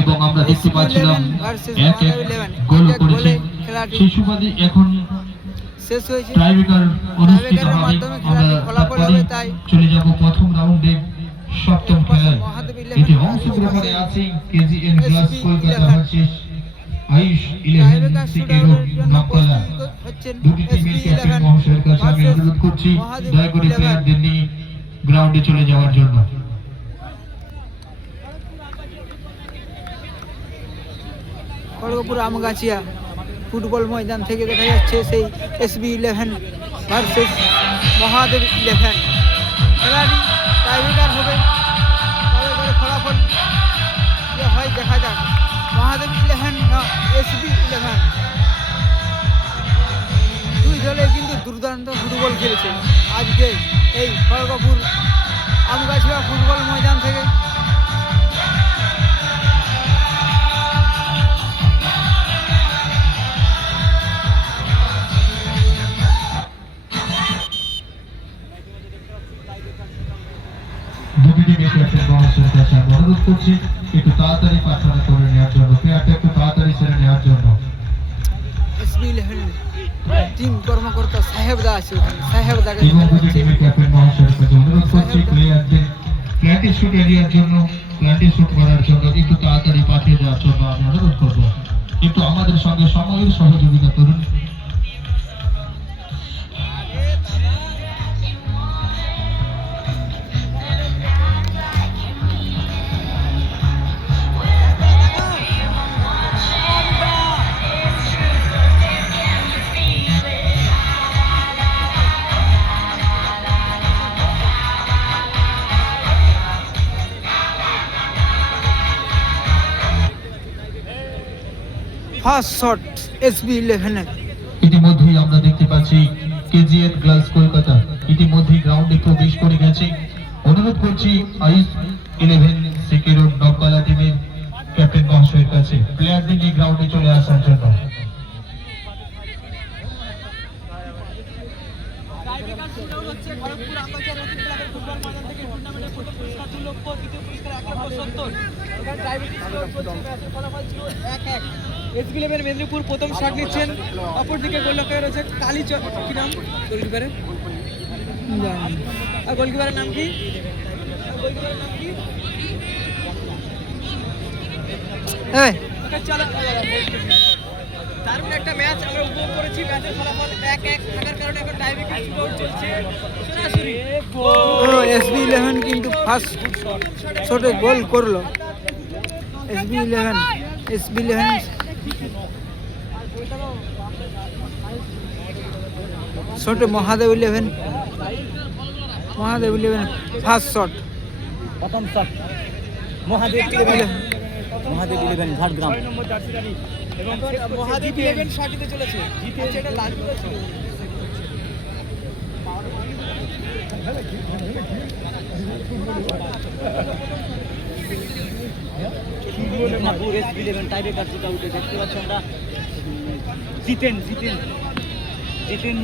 এবং আমরা দেখতে পাচ্ছিলাম এক এক গোল করেছে। গোলে সেই সুবাদে এখন শেষ হয়েছে। ট্রাইবেকার অনুষ্ঠিত হবে। আমরা খেলাটি ফলাফল তারপরে হবে তাই। চলে যাব প্রথম রাউন্ডে সপ্তম খেলায়। এটি অংশগ্রহণে আছে KGN glass Kolkata versus Ayush eleven tiebreaker সিকেরো শুটারের জন্য নকলা প্রস্তুত হচ্ছেন দুটি টিমের ক্যাপ্টেন মহাশয়ের কাছে আমি অনুরোধ করছি দয়া করে প্লেয়ারদের নিয়ে গ্রাউন্ডে চলে যাওয়ার জন্য। খড়গপুর আমগাছিয়া ফুটবল ময়দান থেকে দেখা যাচ্ছে সেই SB eleven versus Mahadev eleven খেলাটি টাইব্রেকার হবে। তবে ফলাফল যে হয় দেখা যাক। মহাদেব ইলেভেন না এসবি ইলেভেন দুই দলে কিন্তু দুর্দান্ত ফুটবল খেলেছে। আজকে এই খড়গপুর আমগাছিয়া ফুটবল ময়দান থেকে করছি একটু তাড়াতাড়ি প্রার্থনা করে নেওয়ার জন্য। প্লেয়ারটা একটু তাড়াতাড়ি সেরে নেওয়ার জন্য? এসবি টিম কর্মকর্তা সাহেবদা আছে সাহেবদাকে এবং দেখা দুটি যাচ্ছে। টিমের ক্যাপ্টেন মহাশয়ের কাছে। অনুরোধ করছি প্লেয়ারদের প্ল্যান্টি শুট এরিয়ার জন্য প্ল্যান্টি শুট করার জন্য একটু তাড়াতাড়ি পাঠিয়ে দেওয়ার জন্য আমি অনুরোধ করব। একটু আমাদের সঙ্গে সময়ের সহযোগিতা করুন। ফার্স্ট শট এসবি ইলেভেনের ইতিমধ্যেই আমরা দেখতে পাচ্ছি কেজিএন গ্লাস কলকাতা। ইতিমধ্যেই গ্রাউন্ডে প্রবেশ করে গেছে। অনুরোধ করছি আইস ইলেভেন সিকিউর নকবালা টিমের ক্যাপ্টেন মহাশয়ের কাছে। প্লেয়ারদের নিয়ে গ্রাউন্ডে চলে আসার জন্য। পুরস্কার এক লক্ষ সত্তর ফলাফল ছিল এক এক। এসবি ইলেভেন মেদিনীপুর প্রথম শট নিচ্ছেন। অপরদিকে গোলরক্ষক রয়েছে কালী চ- কি নাম? গোলকিপারের আর গোলকিপারের নাম কি? গোলকিপারের নাম কি? চলো দারুণ একটা ম্যাচ আমরা উপভোগ করেছি। ম্যাচের ফলাফল এক এক। থাকার কারণে এখন টাইব্রেকার শুট চলছে। সরাসরি ও এসবি ইলেভেন কিন্তু ফার্স্ট শটে গোল করল। এসবি ইলেভেন এসবি ইলেভেন শটে Mahadev eleven Mahadev eleven first shot প্রথম shot Mahadev eleven Mahadev eleven Jhargram Mahadev eleven শটিতে চলেছে জিতেছে এটা আউটে দেখতে পাচ্ছি আমরা। জিতেন জিতেন জিতেন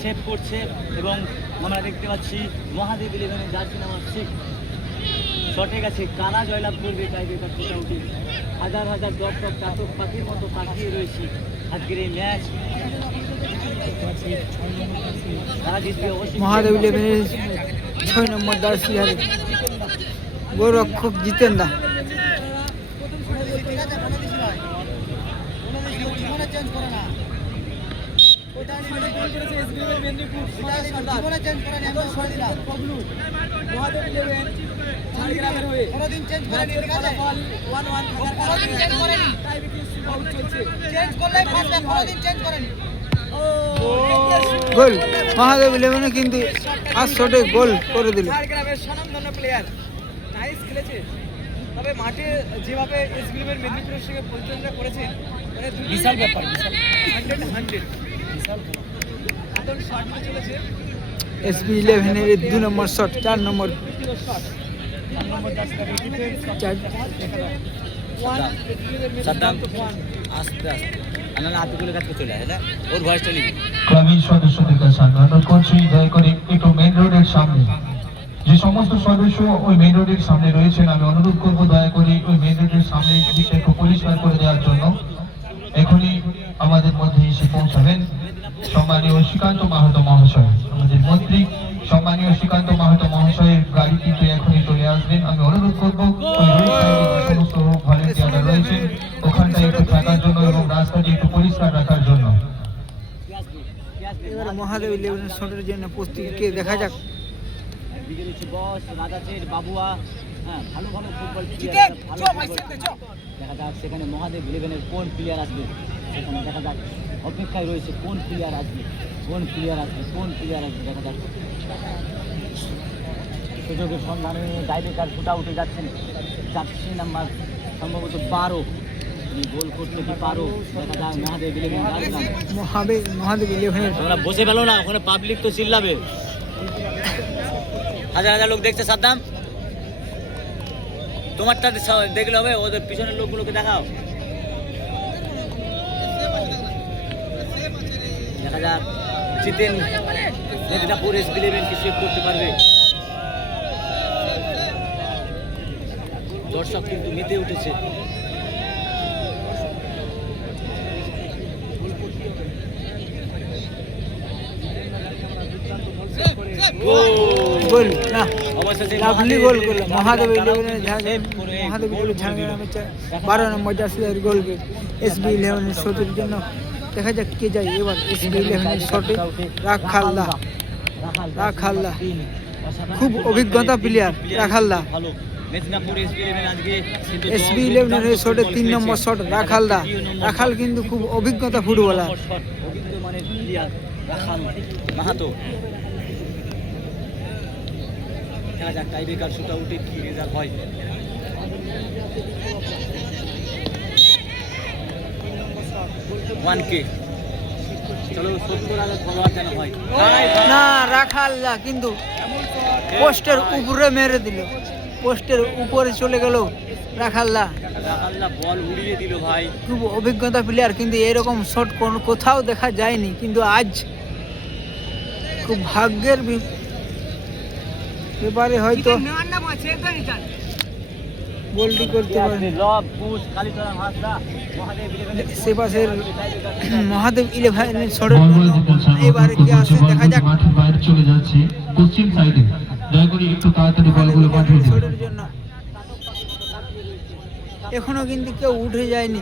সেভ করছে এবং আমরা দেখতে পাচ্ছি মহাদেব ইলেভেনের জার্সি নামার শেখ শটে গেছে, কারা জয়লাভ করবে টাইব্রেকার শুট আউটে হাজার হাজার দর্শক, চাতক পাখির মতো তাকিয়ে রয়েছে আজকের এই ম্যাচ মহাদেব ইলেভেনের ছয় নম্বর হারে গোরক্ষক জিতেন হয়ে। গোল। মহাদেব ইলেভেনে কিন্তু ফার্স্ট শটে গোল করে দিল। প্লেয়ার তবে মাঠে যেভাবে এসবিএমের মেদিনীপুরের সঙ্গে পরিচালনা করেছেন মানে বিশাল ব্যাপার হান্ড্রেড হান্ড্রেড বিশাল এখন শট চলেছে। এসবি ইলেভেনের দু নম্বর শট চার নম্বর। আস্তে আস্তে। ওর ভয়েসটা নিবি। ক্লাবের সদস্যদের কাছে অনুরোধ করছি দয়া করে একটু মেন রোডের সামনে। যে সমস্ত সদস্য ওই মেইন রোডের সামনে রয়েছেন, আমি অনুরোধ করব দয়া করে ওই মেইন রোডের সামনে দিকটা একটু পরিষ্কার করে দেওয়ার জন্য। এখনই আমাদের মধ্যে এসে পৌঁছাবেন সম্মানীয় শ্রীকান্ত মাহাতো মহাশয়। আমাদের মন্ত্রী, সম্মানীয় শ্রীকান্ত মাহাতো মহাশয়ের গাড়ি কিন্তু এখনই চলে আসবেন। আমি অনুরোধ করব সমস্ত ভলেন্টিয়াররা রয়েছেন একটু থাকার জন্য এবং রাস্তাটি একটু পরিষ্কার রাখার জন্য। জন্য প্রস্তুতি কে দেখা যাক। রয়েছে বস রাজাচের বাবুয়া হ্যাঁ ভালো ভালো ফুটবল জিতেন, ভালো দেখা যাক সেখানে মহাদেব ইলেভেনের কোন প্লেয়ার আসবে? সেখানে দেখা যাক অপেক্ষায় রয়েছে কোন প্লেয়ার আসবে? কোন প্লেয়ার আসবে? কোন প্লেয়ার আসবে? দেখা যাক। সুযোগের সন্ধানে ডাইরেক্টার ফুটা উঠে যাচ্ছেন চারশি নাম্বার সম্ভবত বারো। গোল করতে কি পারো? দেখা যাক মহাদেব ইলেভেন মহাদেব মহাদেব ইলেভেনের তোমরা বসে পেল না ওখানে পাবলিক তো চিল্লাবে। হাজার হাজার লোক দেখছে সাদ্দাম তোমারটা দেখলে হবে ওদের পিছনের লোকগুলোকে দেখাও দেখা যাক জিতেন এস করতে পারবে দর্শক কিন্তু মেতে উঠেছে গোল না। লাভলি গোল করল। মহাদেব বারো নম্বর জার্সিদার গোল এস বি ইলেভেনের শটের জন্য দেখা যাক কে যায়। এবার এস বি ইলেভেনের শটে রাখাল্লা রাখাল্লা। খুব অভিজ্ঞতা player, রাখাল্লা। এসবি ইলেভেনের ফুটবল শটে তিন নম্বর শট রাখালদা। রাখাল কিন্তু খুব অভিজ্ঞতা ফুটবলার। মাহাতো। দেখা যাক টাইব্রেকার শুট আউটে কি রেজাল্ট হয়? ওয়ান কে চলো সত্তর হাজার ফলোয়ার যেন হয়। না রাখালদা কিন্তু পোস্টের উপরে মেরে দিল। পোস্টের উপরে চলে গেল রাখাল্লা বল উড়িয়ে দিল ভাই। খুব অভিজ্ঞতা প্লেয়ার কিন্তু এরকম শট কোনো কোথাও দেখা যায়নি। কিন্তু আজ খুব ভাগ্যের ব্যাপারে হয়তো গোলটি করতে পারে। মহাদেব ইলেভেনের সে পাশের মহাদেব ইলেভেনের শটের বল বল জন্য জিতেন স্যার এবারে কি আসে দেখা যাক। বাইরে চলে যাচ্ছে। পশ্চিম সাইডে। দয়া করে একটু তাড়াতাড়ি বলগুলো পাঠিয়ে দিন। জন্য। এখনও কিন্তু কেউ উঠে যায়নি।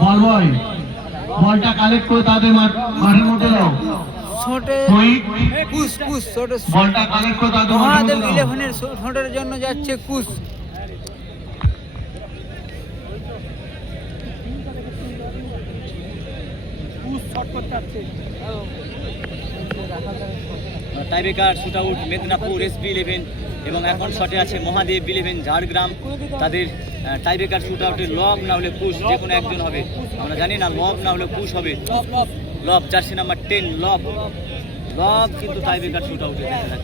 বল বয় বলটা কালেক্ট করে তাদের মাঠের মধ্যে দাও। শটে কুইক কুস কুস শটে বলটা কালেক্ট করে তাদের মাঠের মহাদেব মধ্যে দাও ইলেভেনের শটের জন্য যাচ্ছে কুস tiebreaker shoot out Medinipur SB eleven এবং এখন শটে আছে মহাদেব ইলেভেন ঝাড়গ্রাম। তাদের টাইবেকার শুট আউটে লব না হলে পুশ যে কোনো একজন হবে। আমরা জানি না লব না হলে পুশ হবে। লব জার্সি নাম্বার টেন লব। লব কিন্তু টাইবেকার শুট আউটে দেখা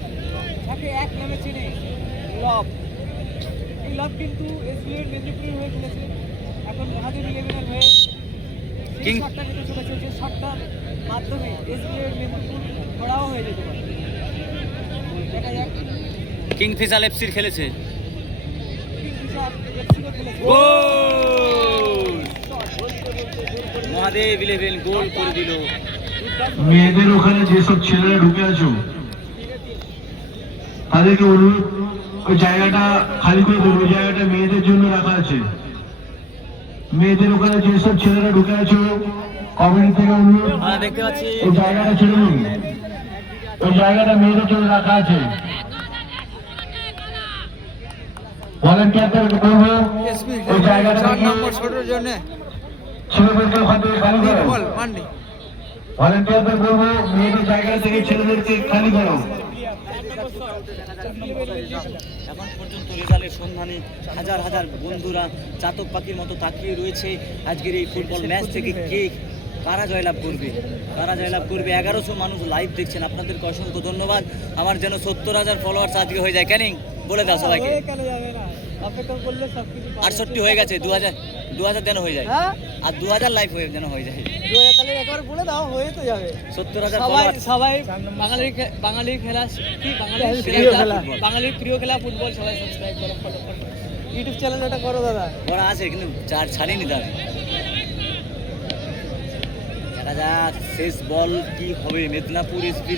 লব। লব কিন্তু এসবিএর মেদিনীপুরের হয়ে খেলেছে। এখন মহাদেব ইলেভেনের হয়ে সেই কিং- শটটা নিতে চলেছে শটটার মাধ্যমে এসবিএর মেদিনীপুর ধরাও হয়ে যেতে পারে। দেখা যাক কিং ফিসাল এফসির খেলেছে। কিংফিশার মহাদেব ইলেভেন গোল করে দিল। মেয়েদের ওখানে যেসব ছেলেরা ঢুকে আছো তাদেরকে অনুরোধ ওই জায়গাটা খালি করে দেবো ওই জায়গাটা মেয়েদের জন্য রাখা আছে। মেয়েদের ওখানে যেসব ছেলেরা ঢুকে আছো কমিটি থেকে অনুরোধ পাচ্ছি। ওই জায়গাটা ছেড়ে দিন ওই জায়গাটা মেয়েদের জন্য রাখা আছে। ভলেন্টিয়ারদের বলব? ওই জায়গাটা নম্বর শটের জন্য। ছেলেদেরকে ওখান থেকে খালি করো। ভলেন্টিয়ারদের বলব? মেয়েদের জায়গা থেকে ছেলেদেরকে খালি করো। এখন পর্যন্ত রেজাল্টের সন্ধানে হাজার হাজার বন্ধুরা চাতক পাখির মতো তাকিয়ে রয়েছে। আজকের এই ফুটবল ম্যাচ থেকে কে কারা জয়লাভ করবে? কারা জয়লাভ করবে? এগারোশো মানুষ লাইভ দেখছেন। আপনাদেরকে অসংখ্য ধন্যবাদ। আমার যেন সত্তর হাজার ফলোয়ার্স আজকে হয়ে যায়। ক্যানিং বলে দাও সবাইকে। আটষট্টি হয়ে গেছে। দু হাজার দু হাজার যেন হয়ে যায়। হ্যাঁ? আর দু হাজার লাইফ হয়ে যেন হয়ে যায়। দু হাজার তাহলে একবার বলে দাও হয়ে তো যাবে। সত্তর হাজার সবাই followers। সবাই বাঙালির বাঙালির খেলা কি? বাঙালির প্রিয় খেলা। বাঙালির প্রিয় খেলা ফুটবল সবাই সাবস্ক্রাইব করো ফলো ইউটিউব চ্যানেল ওটা করো দাদা। আছে কিন্তু চার দেখা যাক শেষ বল কি হবে? মেদিনীপুর এসপি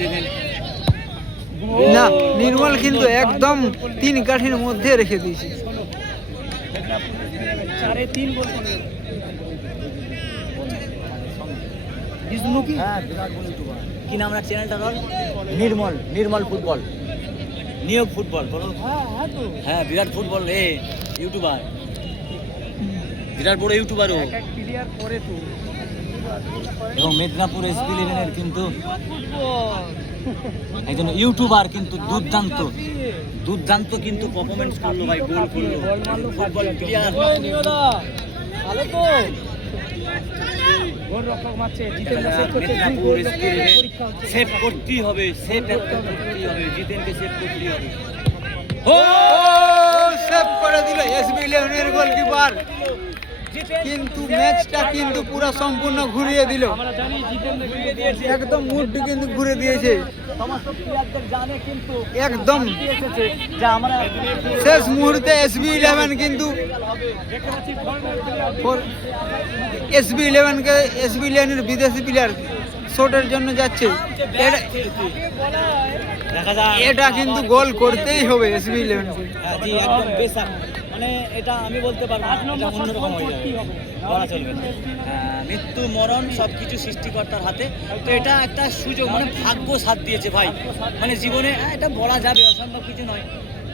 না নির্মল কিন্তু একদম তিন কাঠির মধ্যে রেখে দিয়েছে। হ্যাঁ বিরাট বল। ইউটিউবার কি নাম আপনার চ্যানেলটা ধর নির্মল নির্মল ফুটবল। নিয়োগ ফুটবল বলো। হ্যাঁ হ্যাঁ তো। হ্যাঁ বিরাট ফুটবল এ ইউটিউবার। বিরাট বড় ইউটিউবার ও। এক ক্লিয়ার করে তো। এবং মেদিনীপুর এসপি ইলেভেনের কিন্তু একজন ইউটিউবার কিন্তু দুর্দান্ত দুর্দান্ত কিন্তু পারফরমেন্স করল ভাই, গোল করল। ফুটবল প্লেয়ার ভালো তো সেভ হবে হবে সেভ হবে। কিন্তু ম্যাচটা কিন্তু পুরো সম্পূর্ণ ঘুরিয়ে দিল। একদম মুড কিন্তু ঘুরে দিয়েছে। সমস্ত প্লেয়ারদের জানে কিন্তু একদম। এসেছে যে আমরা শেষ মুহূর্তে এসবি ইলেভেন কিন্তু এসবি ইলেভেনকে এসবি ইলেভেনের বিদেশি প্লেয়ার শটের জন্য যাচ্ছে। এটা এটা কিন্তু গোল করতেই হবে এসবি ইলেভেনকে মানে এটা আমি বলতে পারব এটা অন্যরকম হয়ে যাবে বলা চলবে মৃত্যু মরণ সবকিছু সৃষ্টিকর্তার হাতে। তো এটা একটা সুযোগ মানে ভাগ্য সাথ দিয়েছে ভাই। মানে জীবনে হ্যাঁ, এটা বলা যাবে অসম্ভব কিছু নয়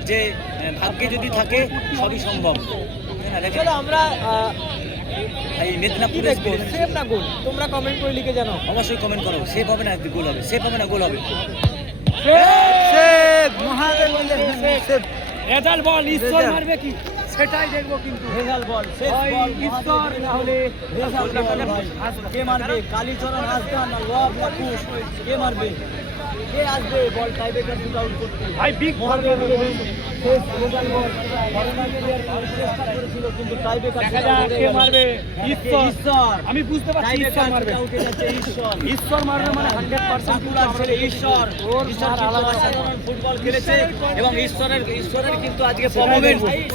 যে ভাগ্যে যদি থাকে সবই সম্ভব। আমরা এই মেদিনীপুর সেভ না গোল? তোমরা কমেন্ট করে লিখে জানাও। অবশ্যই কমেন্ট করো। সেভ হবে না গোল হবে। সেভ হবে না গোল হবে। Save! Mahadev save. Result ball ঈশ্বর রেজাল্ট। মারবে কি সেটাই দেখব কিন্তু। রেজাল্ট বল শেষ বল ঈশ্বর না হলে বল কে মারবে? কালীচরণ হাসদার না? লব না কুশ? কে মারবে? কে আসবে? বল টাইব্রেকার শুট আউট করতে। ভাই বিগ মহাদেব শেষ রেজাল্ট বল। চেষ্টা করেছিল কিন্তু টাইব্রেকার দেখা যাক কে মারবে। ঈশ্বর। আমি বুঝতে পারছি ঈশ্বর মারবে। ঈশ্বর। ঈশ্বর মারবে মানে ঈশ্বর ফুটবল খেলেছে এবং ঈশ্বরের ঈশ্বরের কিন্তু আজকে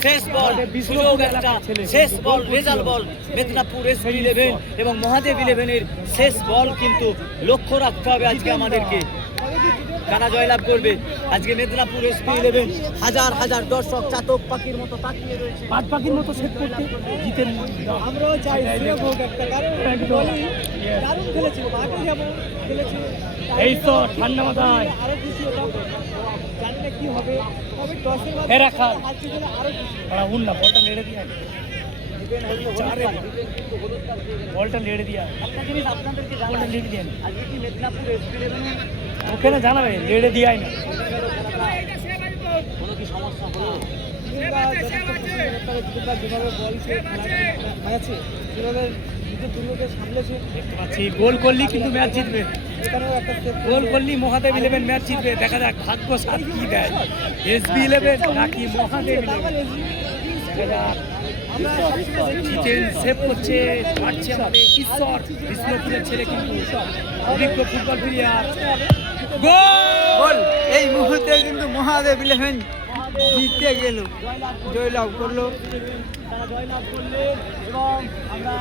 শেষ বল। সুযোগ একটা শেষ ball result ball Medinipur S eleven এবং মহাদেব ইলেভেনের শেষ বল কিন্তু লক্ষ্য রাখতে হবে আজকে আমাদেরকে। কারা জয়লাভ করবে? আজকে মেদিনীপুর এসপি ইলেভেন হাজার হাজার দর্শক চাতক পাখির মতো তাকিয়ে রয়েছে। বাদ পাখির মতো সেট করতে জিতেন আমরাও চাই হোক একটা কারণ দারুণ খেলেছিল মাঠে যাব খেলেছিল এই তো ঠান্ডা মাথায়। আরও খুশি হতাম। জানি না কি হবে? তবে টসের আরও খুশি উন না বলটা লেড়ে দিয়া বলটা লেড়ে দিয়া একটা জিনিস আপনাদেরকে জানাই। লেড়ে দিয়া আজকে কি মেদিনীপুর এসপি ওকে না। জানাবে লেড়ে দিয়াই না গোল করলি কিন্তু ম্যাচ জিতবে। গোল করলি মহাদেব ইলেভেন ম্যাচ জিতবে। দেখা যাক দেয়। ইলেভেন নাকি সেভ করছে ছেলে কিন্তু অভিজ্ঞ ফুটবল প্লেয়ার গোল! এই মুহূর্তে কিন্তু মহাদেব ইলেভেন জিতে গেল। জয়লাভ করল। জয়লাভ করলে এবং আমরা